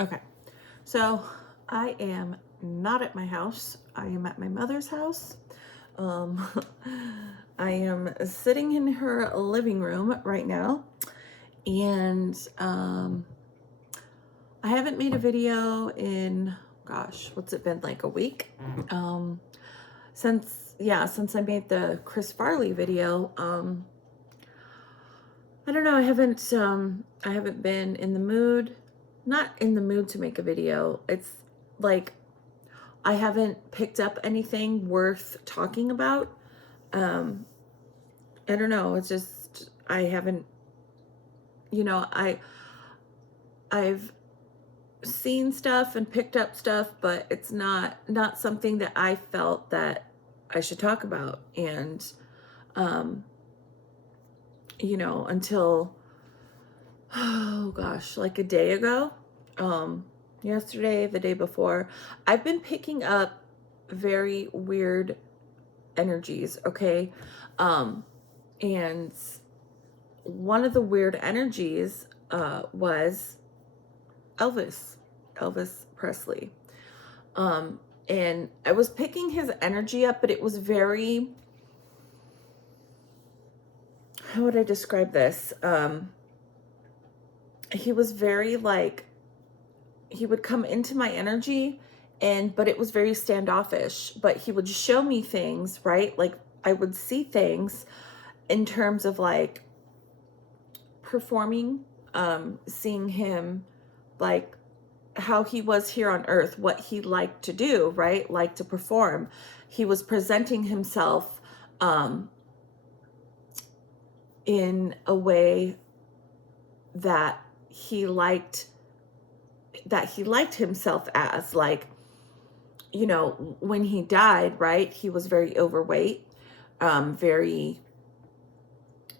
Okay, so I am not at my house. I am at my mother's house. Um, I am sitting in her living room right now, and I haven't made a video in, gosh, what's it been, like a week? Since I made the Chris Farley video. I don't know, I haven't been in the mood, not in the mood to make a video. It's like I haven't picked up anything worth talking about. I don't know, it's just I haven't, I've seen stuff and picked up stuff, but it's not something that I felt that I should talk about. And until, oh gosh, like a day ago, yesterday, the day before, I've been picking up very weird energies, okay? And one of the weird energies was Elvis Presley. And I was picking his energy up, but it was very, how would I describe this? He was very like, he would come into my energy but it was very standoffish, but he would show me things, right? Like I would see things in terms of like performing, seeing him like how he was here on earth, what he liked to do, right? Like to perform. He was presenting himself in a way that he liked himself as, like, when he died, right? He was very overweight, very,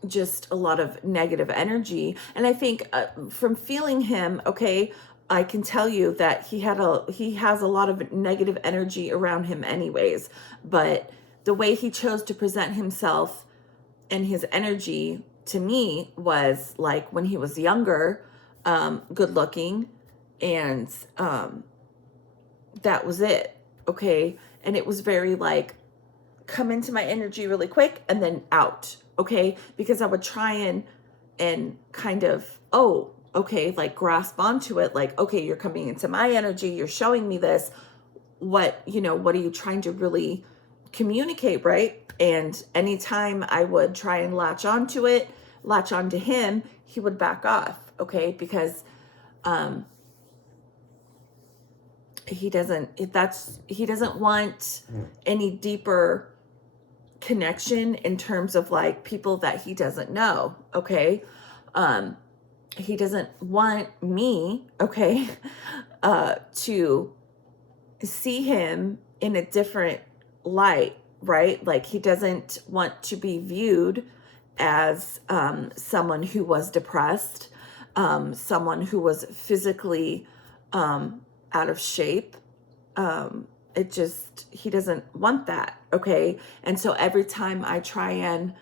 just a lot of negative energy. And I think from feeling him, okay, I can tell you that he has a lot of negative energy around him anyways, but the way he chose to present himself and his energy to me was like when he was younger, good looking, and that was it, okay? And it was very like, come into my energy really quick and then out, okay? Because I would try and kind of, oh, okay, like grasp onto it, like, okay, you're coming into my energy, you're showing me this, what are you trying to really communicate, right? And anytime I would try and latch onto him, he would back off, okay? Because he doesn't want any deeper connection in terms of like people that he doesn't know, okay? He doesn't want me, okay, to see him in a different light, right? Like he doesn't want to be viewed as someone who was depressed, someone who was physically out of shape. He doesn't want that, okay? And so every time I try and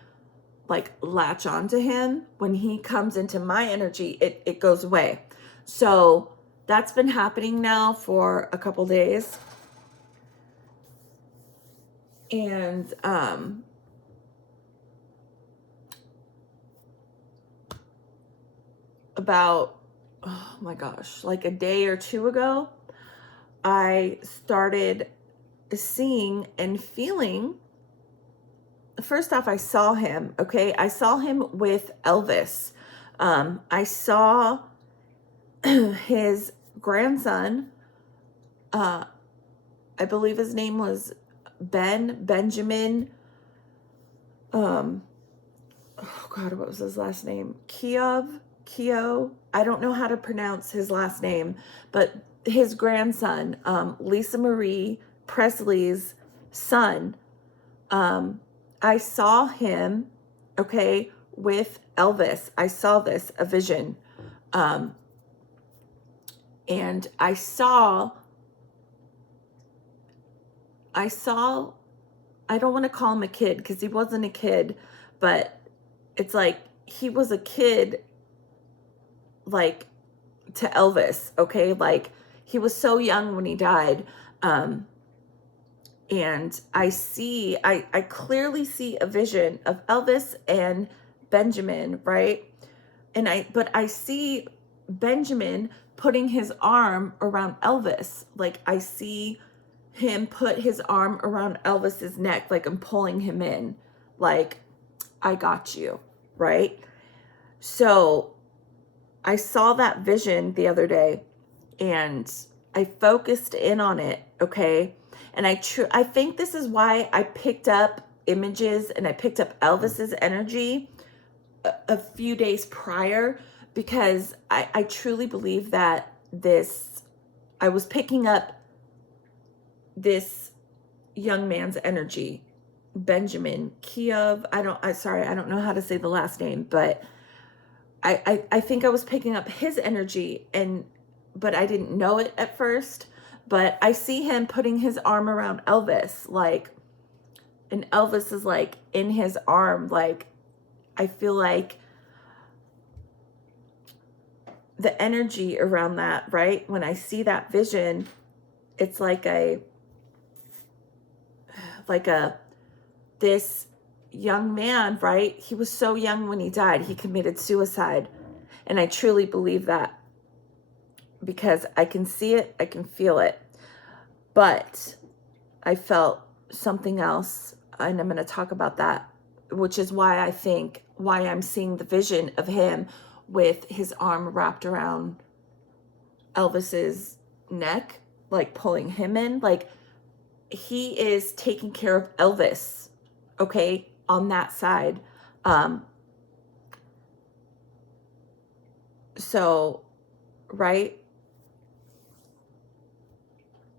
like latch onto him, when he comes into my energy, it goes away. So that's been happening now for a couple days. And about, oh my gosh, like a day or two ago, I started seeing and feeling. First off, I saw him, okay? I saw him with Elvis. I saw his grandson, I believe his name was Benjamin, oh God, what was his last name? Keough. I don't know how to pronounce his last name, but his grandson, Lisa Marie Presley's son, I saw him, okay, with Elvis. I saw this, a vision. And I don't want to call him a kid because he wasn't a kid, but it's like he was a kid, like to Elvis, okay? Like, he was so young when he died. And I clearly see a vision of Elvis and Benjamin, right? But I see Benjamin putting his arm around Elvis. Like, I see him put his arm around Elvis's neck, like I'm pulling him in, like, I got you, right? So I saw that vision the other day and I focused in on it, okay? And I think this is why I picked up images and I picked up Elvis's energy a few days prior, because I truly believe that I was picking up this young man's energy, Benjamin Keough. I don't know how to say the last name, but I think I was picking up his energy, but I didn't know it at first. But I see him putting his arm around Elvis, like, and Elvis is like in his arm. Like, I feel like the energy around that, right? When I see that vision, it's like this young man, right? He was so young when he died. He committed suicide. And I truly believe that, because I can see it, I can feel it. But I felt something else, and I'm going to talk about that, which is why I'm seeing the vision of him with his arm wrapped around Elvis's neck, like pulling him in. Like, he is taking care of Elvis, okay, on that side. So, right,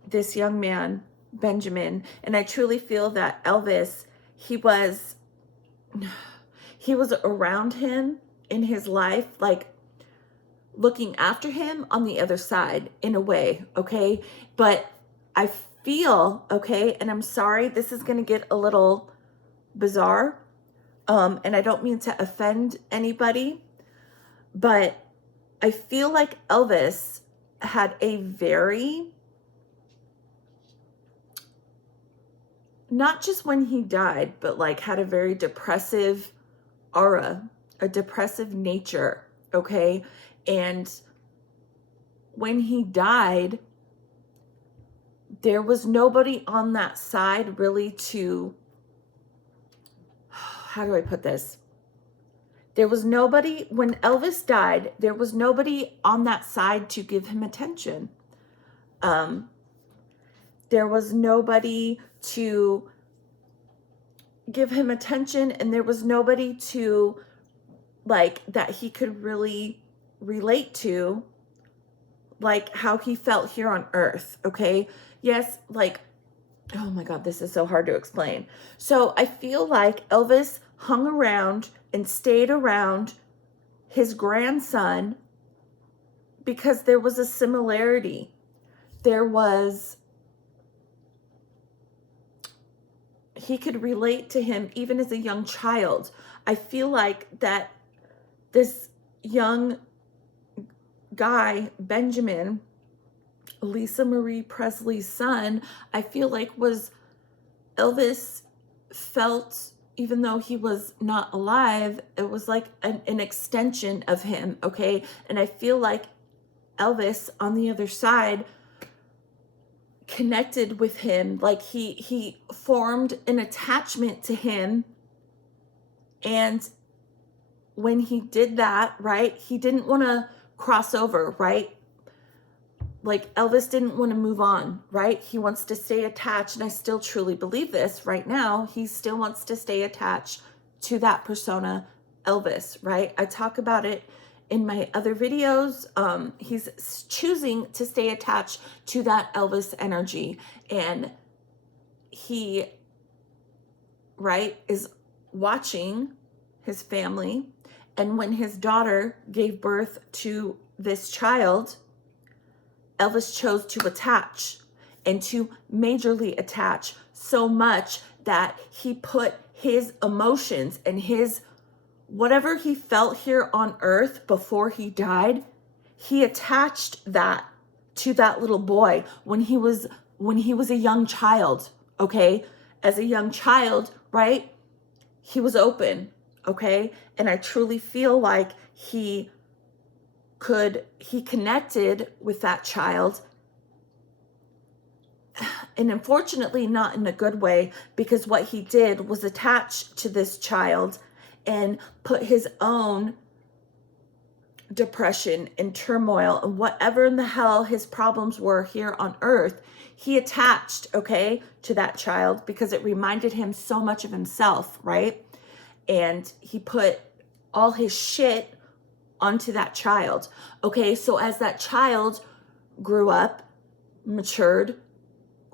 this young man, Benjamin, and I truly feel that Elvis, he was around him in his life, like looking after him on the other side in a way, okay? But I feel, okay, and I'm sorry, this is going to get a little bizarre, and I don't mean to offend anybody, but I feel like Elvis had a very, not just when he died, but like had a very depressive aura, a depressive nature, okay? And when he died, there was nobody on that side really to, how do I put this? There was nobody, when Elvis died, there was nobody on that side to give him attention. There was nobody to give him attention, and there was nobody to, like, that he could really relate to, like how he felt here on earth, okay? Yes, like, oh my God, this is so hard to explain. So I feel like Elvis hung around and stayed around his grandson because there was a similarity. He could relate to him even as a young child. I feel like that this young guy, Benjamin, Lisa Marie Presley's son, I feel like was Elvis felt, even though he was not alive, it was like an extension of him, okay? And I feel like Elvis on the other side connected with him, like he formed an attachment to him. And when he did that, right, he didn't want to cross over, right? Like, Elvis didn't want to move on, right? He wants to stay attached, and I still truly believe this right now. He still wants to stay attached to that persona, Elvis, right? I talk about it in my other videos. He's choosing to stay attached to that Elvis energy, and he, right, is watching his family. And when his daughter gave birth to this child, Elvis chose to attach, and to majorly attach, so much that he put his emotions and his whatever he felt here on earth before he died, he attached that to that little boy when he was a young child, okay? As a young child, right? He was open, okay? And I truly feel like he connected with that child, and unfortunately not in a good way, because what he did was attach to this child and put his own depression and turmoil and whatever in the hell his problems were here on earth, he attached, okay, to that child because it reminded him so much of himself, right? And he put all his shit onto that child. Okay, so as that child grew up, matured,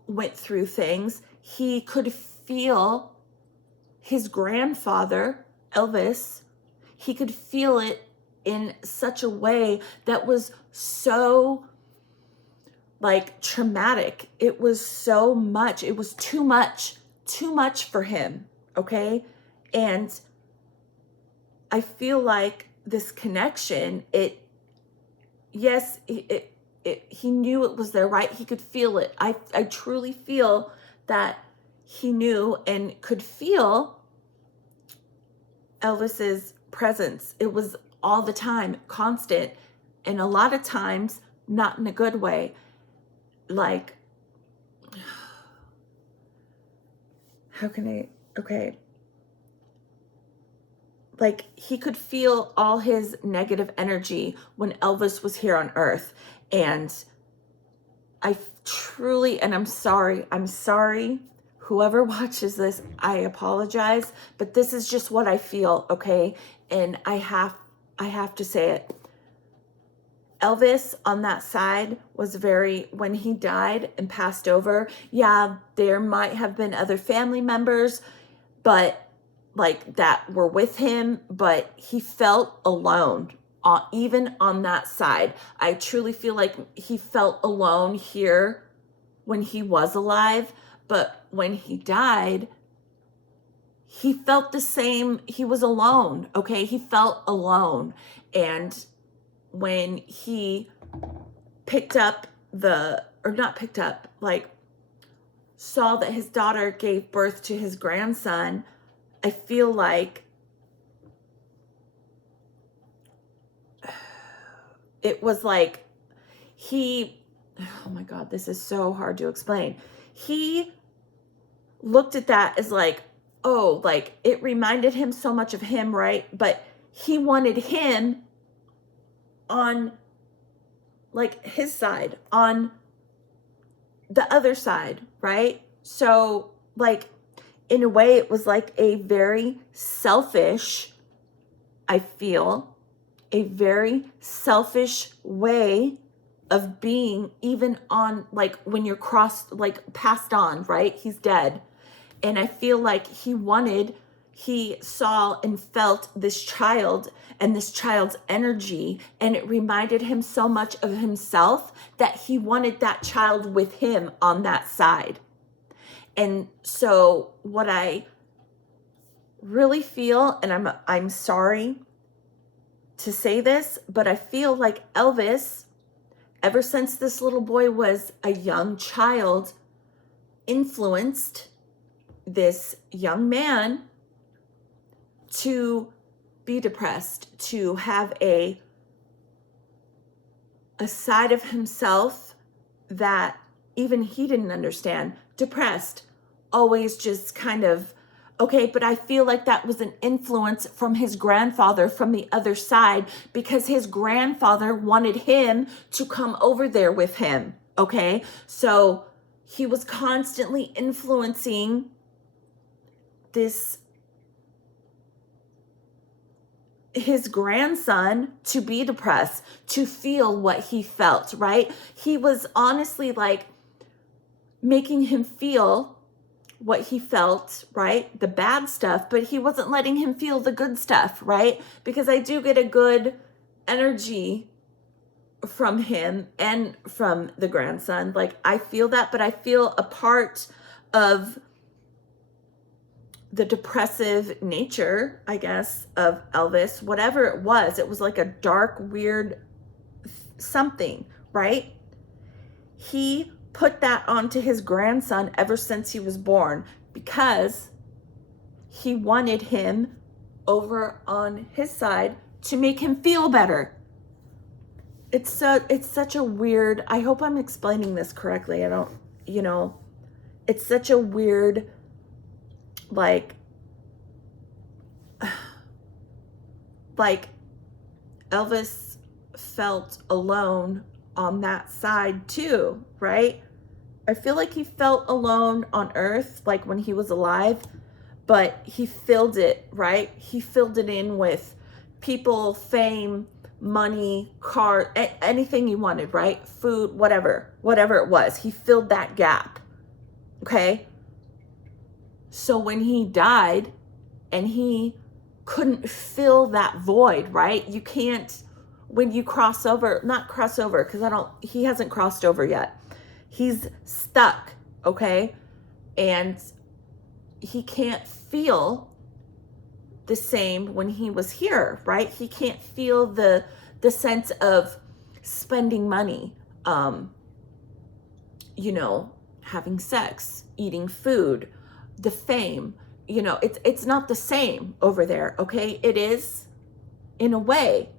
went through things, he could feel his grandfather, Elvis, he could feel it in such a way that was so like traumatic. It was so much, it was too much for him, okay? And I feel like this connection, he knew it was there, right? He could feel it. I truly feel that he knew and could feel Elvis's presence. It was all the time, constant, and a lot of times not in a good way. Like, like he could feel all his negative energy when Elvis was here on earth. And I truly, and I'm sorry, whoever watches this, I apologize, but this is just what I feel, okay? And I have to say it. Elvis on that side was when he died and passed over, yeah, there might have been other family members, but like that were with him, but he felt alone, even on that side. I truly feel like he felt alone here when he was alive, but when he died, he felt the same. He was alone, okay? He felt alone. And when he saw that his daughter gave birth to his grandson, I feel like it was like oh my God, this is so hard to explain. He looked at that as like, oh, like it reminded him so much of him, right? But he wanted him on like his side, on the other side, right? So like in a way it was like a very selfish, I feel, a very selfish way of being, even on like when you're passed on, right? He's dead. And I feel like he saw and felt this child and this child's energy, and it reminded him so much of himself that he wanted that child with him on that side. And so what I really feel, and I'm sorry to say this, but I feel like Elvis, ever since this little boy was a young child, influenced this young man to be depressed, to have a side of himself that even he didn't understand. Depressed, always just kind of, okay, but I feel like that was an influence from his grandfather from the other side, because his grandfather wanted him to come over there with him, okay? So he was constantly influencing his grandson to be depressed, to feel what he felt, right? He was honestly like making him feel what he felt, right? The bad stuff, but he wasn't letting him feel the good stuff, right? Because I do get a good energy from him and from the grandson. Like I feel that, but I feel a part of the depressive nature, I guess, of Elvis, whatever it was like a dark, weird something, right? He put that onto his grandson ever since he was born because he wanted him over on his side to make him feel better. It's such a weird, I hope I'm explaining this correctly. I don't, it's such a weird, like Elvis felt alone on that side too, right? I feel like he felt alone on earth, like when he was alive, but he filled it, right? He filled it in with people, fame, money, car, anything he wanted, right? Food, whatever it was. He filled that gap, okay? So when he died and he couldn't fill that void, right? You can't, when you cross over, not cross over, because he hasn't crossed over yet. He's stuck, okay? And he can't feel the same when he was here, right? He can't feel the sense of spending money, having sex, eating food, the fame, it's not the same over there, okay? It is in a way,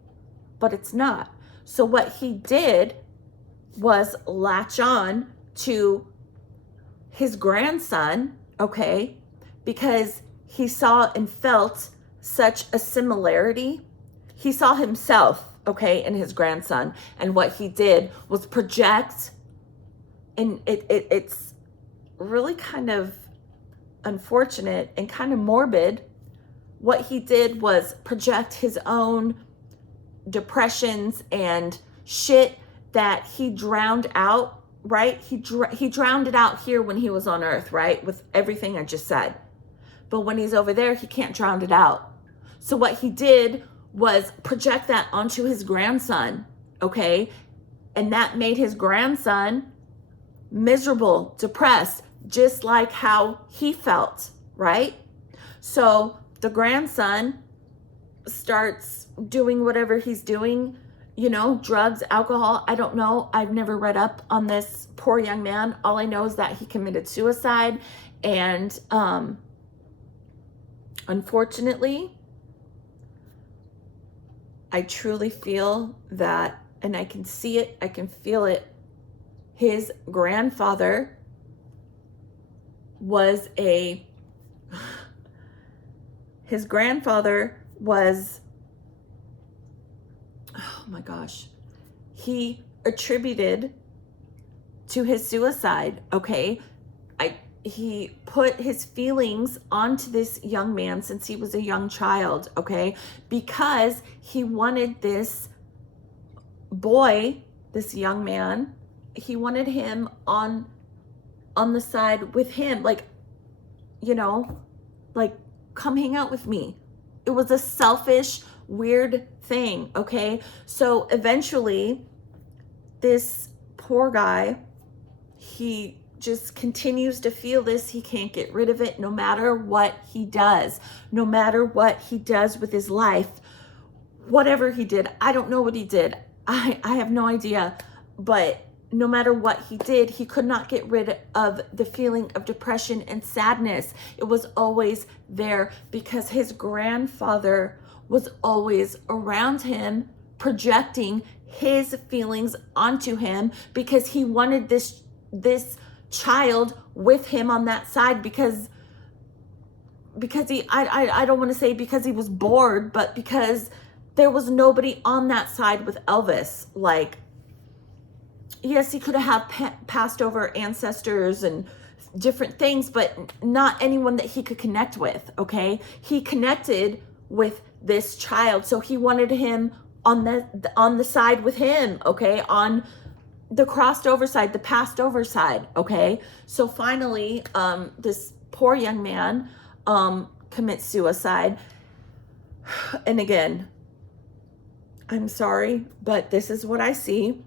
but it's not. So what he did was latch on to his grandson, okay? Because he saw and felt such a similarity. He saw himself, okay, in his grandson. And what he did was project, and it's really kind of unfortunate and kind of morbid. What he did was project his own depressions and shit that he drowned out, right? He drowned it out here when he was on earth, right? With everything I just said. But when he's over there, he can't drown it out. So what he did was project that onto his grandson, okay? And that made his grandson miserable, depressed, just like how he felt, right? So the grandson starts doing whatever he's doing, drugs, alcohol. I don't know. I've never read up on this poor young man. All I know is that he committed suicide. And unfortunately, I truly feel that, and I can see it, I can feel it. His grandfather was oh my gosh, he attributed to his suicide, okay? He put his feelings onto this young man since he was a young child, okay? Because he wanted this boy, this young man, he wanted him on the side with him, like come hang out with me. It was a selfish, weird thing, okay? So eventually, this poor guy, he just continues to feel this. He can't get rid of it no matter what he does. No matter what he does with his life. Whatever he did, I don't know what he did. I have no idea. But no matter what he did, he could not get rid of the feeling of depression and sadness. It was always there because his grandfather was always around him, projecting his feelings onto him because he wanted this child with him on that side because he, I don't want to say because he was bored, but because there was nobody on that side with Elvis. Like, yes, he could have passed over ancestors and different things, but not anyone that he could connect with, okay? He connected with this child, so he wanted him on the side with him, okay? On the crossed over side, the passed over side, okay? So finally, this poor young man commits suicide. And again, I'm sorry, but this is what I see.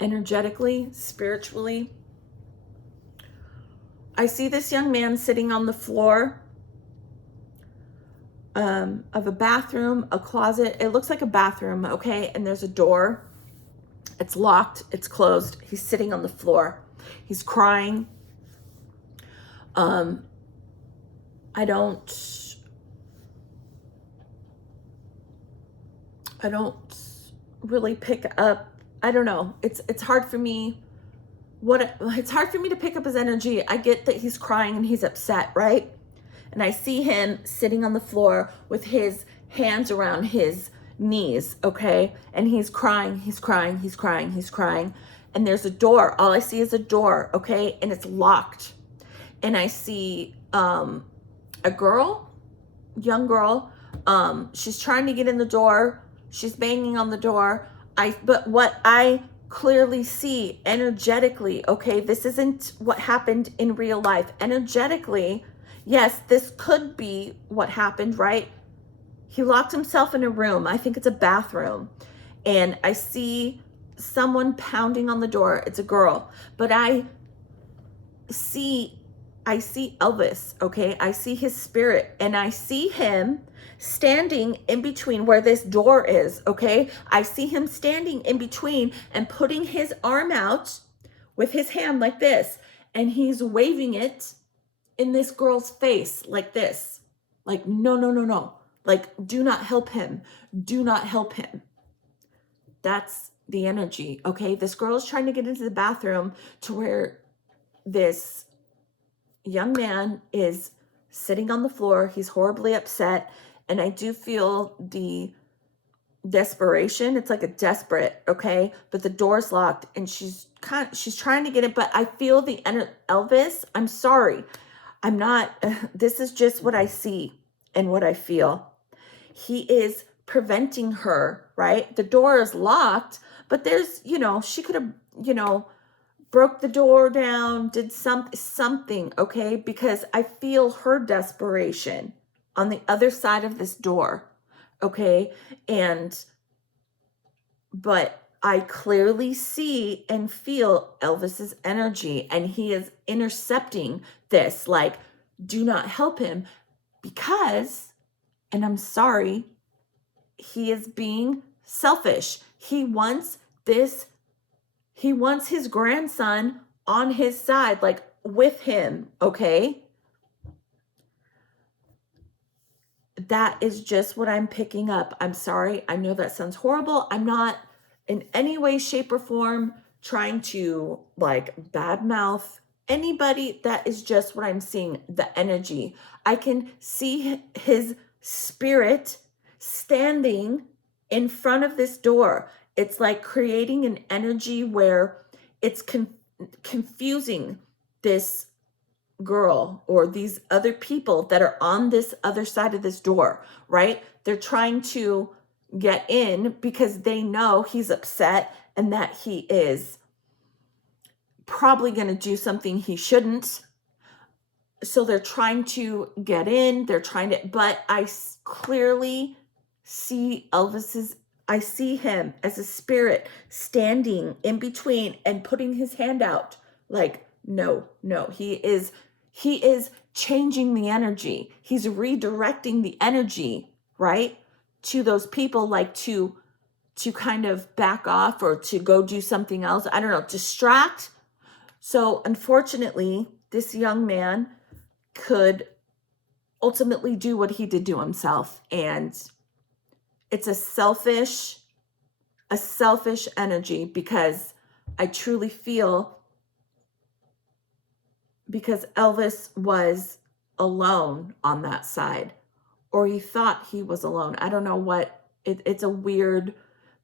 Energetically, spiritually, I see this young man sitting on the floor. of a bathroom, a closet. It looks like a bathroom, okay? And there's a door. It's locked. It's closed. He's sitting on the floor. He's crying. I don't really pick up. I don't know. It's hard for me. It's hard for me to pick up his energy. I get that he's crying and he's upset, right? And I see him sitting on the floor with his hands around his knees, okay? And he's crying, he's crying, he's crying, he's crying. And there's a door. All I see is a door, okay? And it's locked. And I see a girl, young girl. She's trying to get in the door. She's banging on the door. But what I clearly see energetically, okay, this isn't what happened in real life. Energetically, yes, this could be what happened, right? He locked himself in a room. I think it's a bathroom. And I see someone pounding on the door. It's a girl. But I see Elvis, okay? I see his spirit, and I see him standing in between where this door is, okay? I see him standing in between and putting his arm out with his hand like this, and he's waving it in this girl's face like this. Like, no, no, no, no. Like, do not help him. Do not help him. That's the energy, okay? This girl is trying to get into the bathroom to where this young man is sitting on the floor. He's horribly upset. And I do feel the desperation. It's like a desperate, okay? But the door's locked and she's trying to get it. But I feel the Elvis, I'm sorry. I'm not, this is just what I see and what I feel. He is preventing her, right? The door is locked, but there's, she could have, broke the door down, did something, okay? Because I feel her desperation on the other side of this door, okay? But I clearly see and feel Elvis's energy, and he is intercepting this, like, do not help him, because, and I'm sorry, he is being selfish. He wants his grandson on his side, like with him, okay? That is just what I'm picking up. I'm sorry. I know that sounds horrible. I'm not in any way, shape, or form trying to like badmouth anybody. That is just what I'm seeing, the energy. I can see his spirit standing in front of this door. It's like creating an energy where it's confusing this girl or these other people that are on this other side of this door, right? They're trying to get in because they know he's upset and that he is probably going to do something he shouldn't. So they're trying to get in. But I clearly see I see him as a spirit standing in between and putting his hand out like, no, he is changing the energy. He's redirecting the energy, right? To those people, like to kind of back off or to go do something else. I don't know, distract. So unfortunately, this young man could ultimately do what he did to himself. And it's a selfish energy, because I truly feel, because Elvis was alone on that side, or he thought he was alone. I don't know what, it's a weird,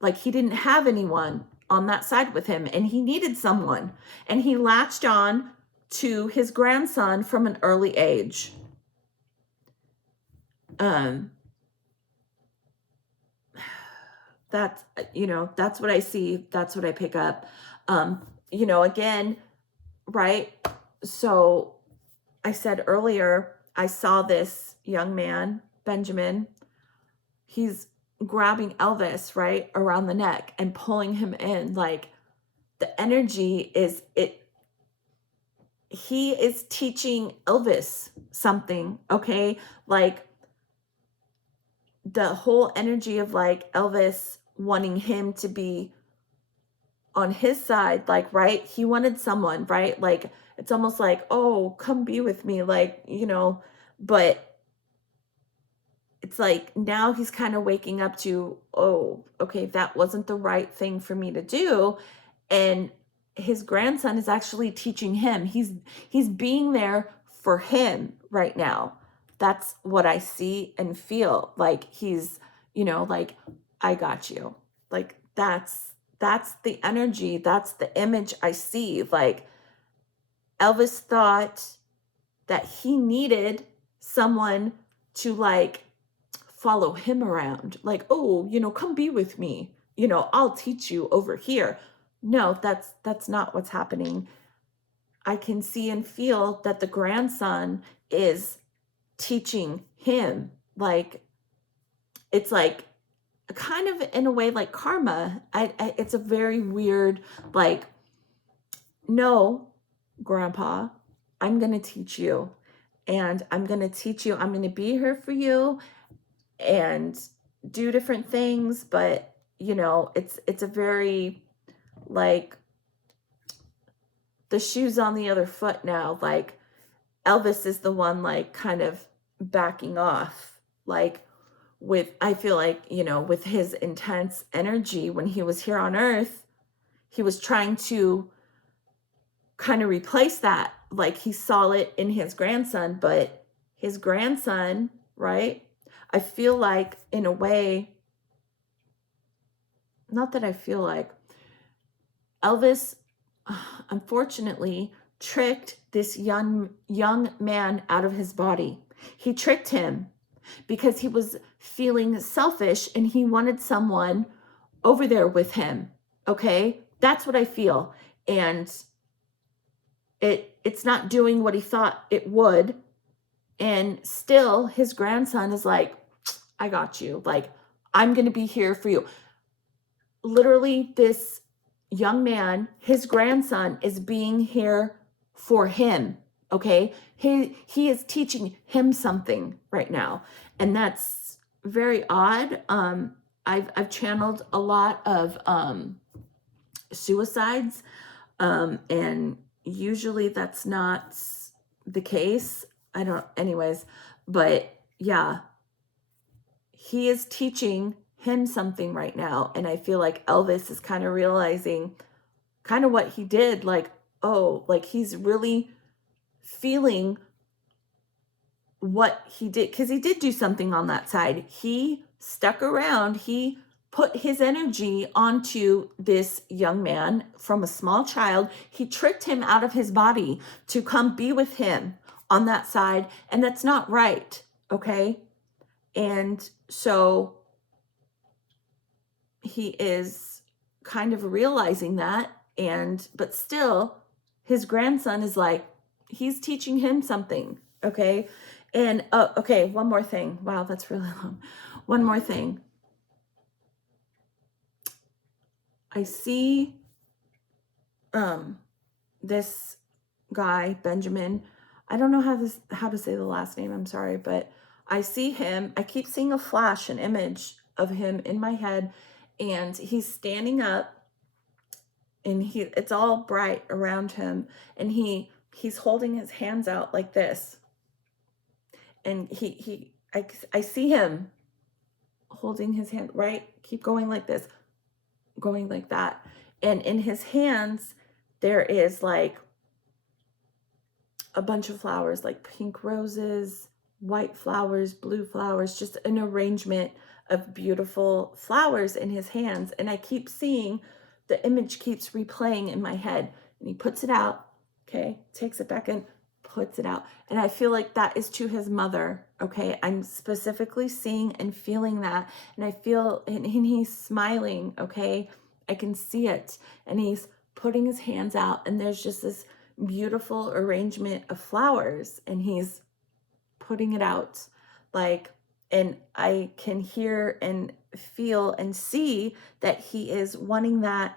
like he didn't have anyone on that side with him and he needed someone, and he latched on to his grandson from an early age. That's, that's what I see. That's what I pick up. Again, right? So I said earlier, I saw this young man, Benjamin, he's grabbing Elvis, right, around the neck and pulling him in. Like, the energy he is teaching Elvis something, okay? Like, the whole energy of like Elvis wanting him to be on his side, like, right? He wanted someone, right? Like, it's almost like, oh, come be with me, like, but it's like now he's kind of waking up to, oh, okay, that wasn't the right thing for me to do. And his grandson is actually teaching him. He's being there for him right now. That's what I see and feel. Like he's, like, I got you. Like that's the energy, that's the image I see. Like Elvis thought that he needed someone to like follow him around, like, oh, come be with me, I'll teach you over here. No, that's not what's happening. I can see and feel that the grandson is teaching him. Like it's like kind of in a way like karma. It's a very weird, like, no, grandpa, I'm going to teach you, and I'm going to teach you, I'm going to be here for you and do different things. But it's a very like the shoes on the other foot now. Like Elvis is the one like kind of backing off, like with, I feel like, with his intense energy when he was here on earth, he was trying to kind of replace that. Like he saw it in his grandson, but his grandson, right? I feel like in a way, not that I feel like, Elvis, unfortunately, tricked this young man out of his body. He tricked him because he was feeling selfish and he wanted someone over there with him. Okay? That's what I feel. And it's not doing what he thought it would. And still his grandson is like, I got you. Like, I'm going to be here for you. Literally, this young man, his grandson, is being here for him. Okay? He is teaching him something right now. And that's very odd. I've channeled a lot of suicides, and usually that's not the case. I don't, anyways, but yeah, he is teaching him something right now. And I feel like Elvis is kind of realizing kind of what he did. Like, oh, like he's really feeling what he did, because he did do something on that side. He stuck around. He put his energy onto this young man from a small child. He tricked him out of his body to come be with him on that side. And that's not right. Okay. And so he is kind of realizing that. But still, his grandson is like, he's teaching him something. Okay. And okay, one more thing. Wow, that's really long. One more thing. I see this guy, Benjamin. I don't know how to say the last name. I'm sorry, but I see him. I keep seeing a flash, an image of him in my head, and he's standing up, and it's all bright around him, and he's holding his hands out like this. And I see him holding his hand, right? Keep going like this, going like that. And in his hands, there is like a bunch of flowers, like pink roses, white flowers, blue flowers, just an arrangement of beautiful flowers in his hands. And I keep seeing, the image keeps replaying in my head, and he puts it out, okay, takes it back in, puts it out. And I feel like that is to his mother. Okay. I'm specifically seeing and feeling that. And I feel, and he's smiling. Okay. I can see it. And he's putting his hands out, and there's just this beautiful arrangement of flowers, and he's putting it out like, and I can hear and feel and see that he is wanting that,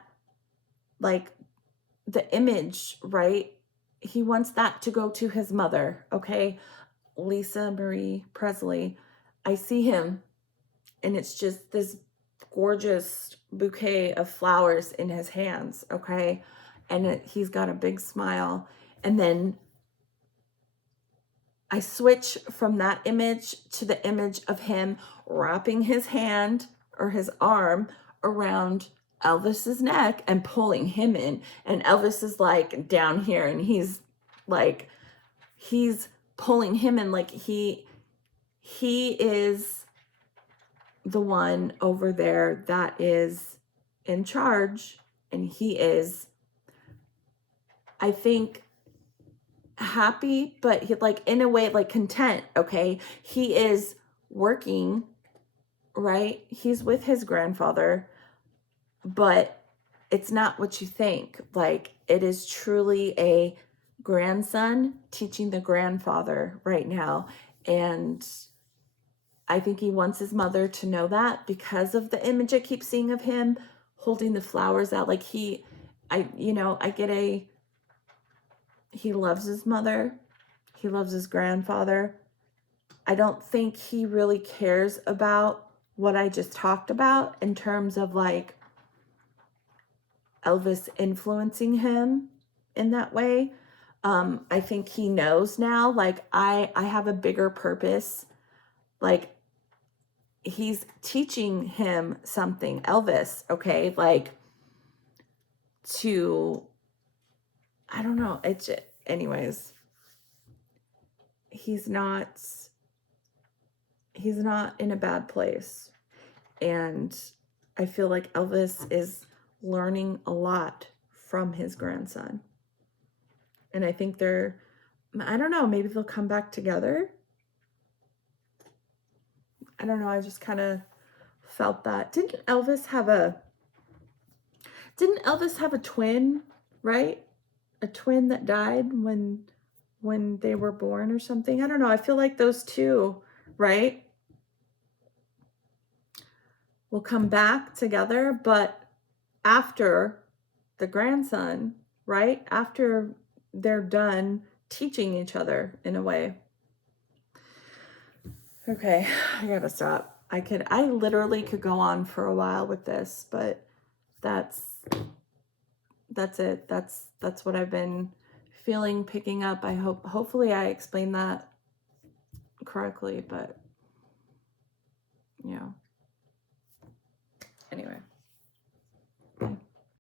like the image, right? He wants that to go to his mother. Okay. Lisa Marie Presley. I see him and it's just this gorgeous bouquet of flowers in his hands, okay? And he's got a big smile. And then I switch from that image to the image of him wrapping his hand or his arm around Elvis's neck and pulling him in. And Elvis is like down here, and he's pulling him in, like he is the one over there that is in charge, and he is, I think, happy, but he, like, in a way, like, content, okay? He is working, right? He's with his grandfather, but it's not what you think. Like, it is truly a grandson teaching the grandfather right now. And I think he wants his mother to know that, because of the image I keep seeing of him holding the flowers out. Like, he loves his mother. He loves his grandfather. I don't think he really cares about what I just talked about in terms of like Elvis influencing him in that way. I think he knows now, like, I have a bigger purpose. Like, he's teaching him something, Elvis, okay? Like, I don't know. Anyways, he's not in a bad place. And I feel like Elvis is learning a lot from his grandson. And I think I don't know, maybe they'll come back together. I don't know. I just kind of felt that. Didn't Elvis have a twin, right? A twin that died when they were born or something? I don't know. I feel like those two, right, will come back together, but after the grandson, right? After they're done teaching each other in a way. Okay, I gotta stop. I literally could go on for a while with this, but that's it. That's what I've been feeling, picking up. Hopefully I explained that correctly, but anyway.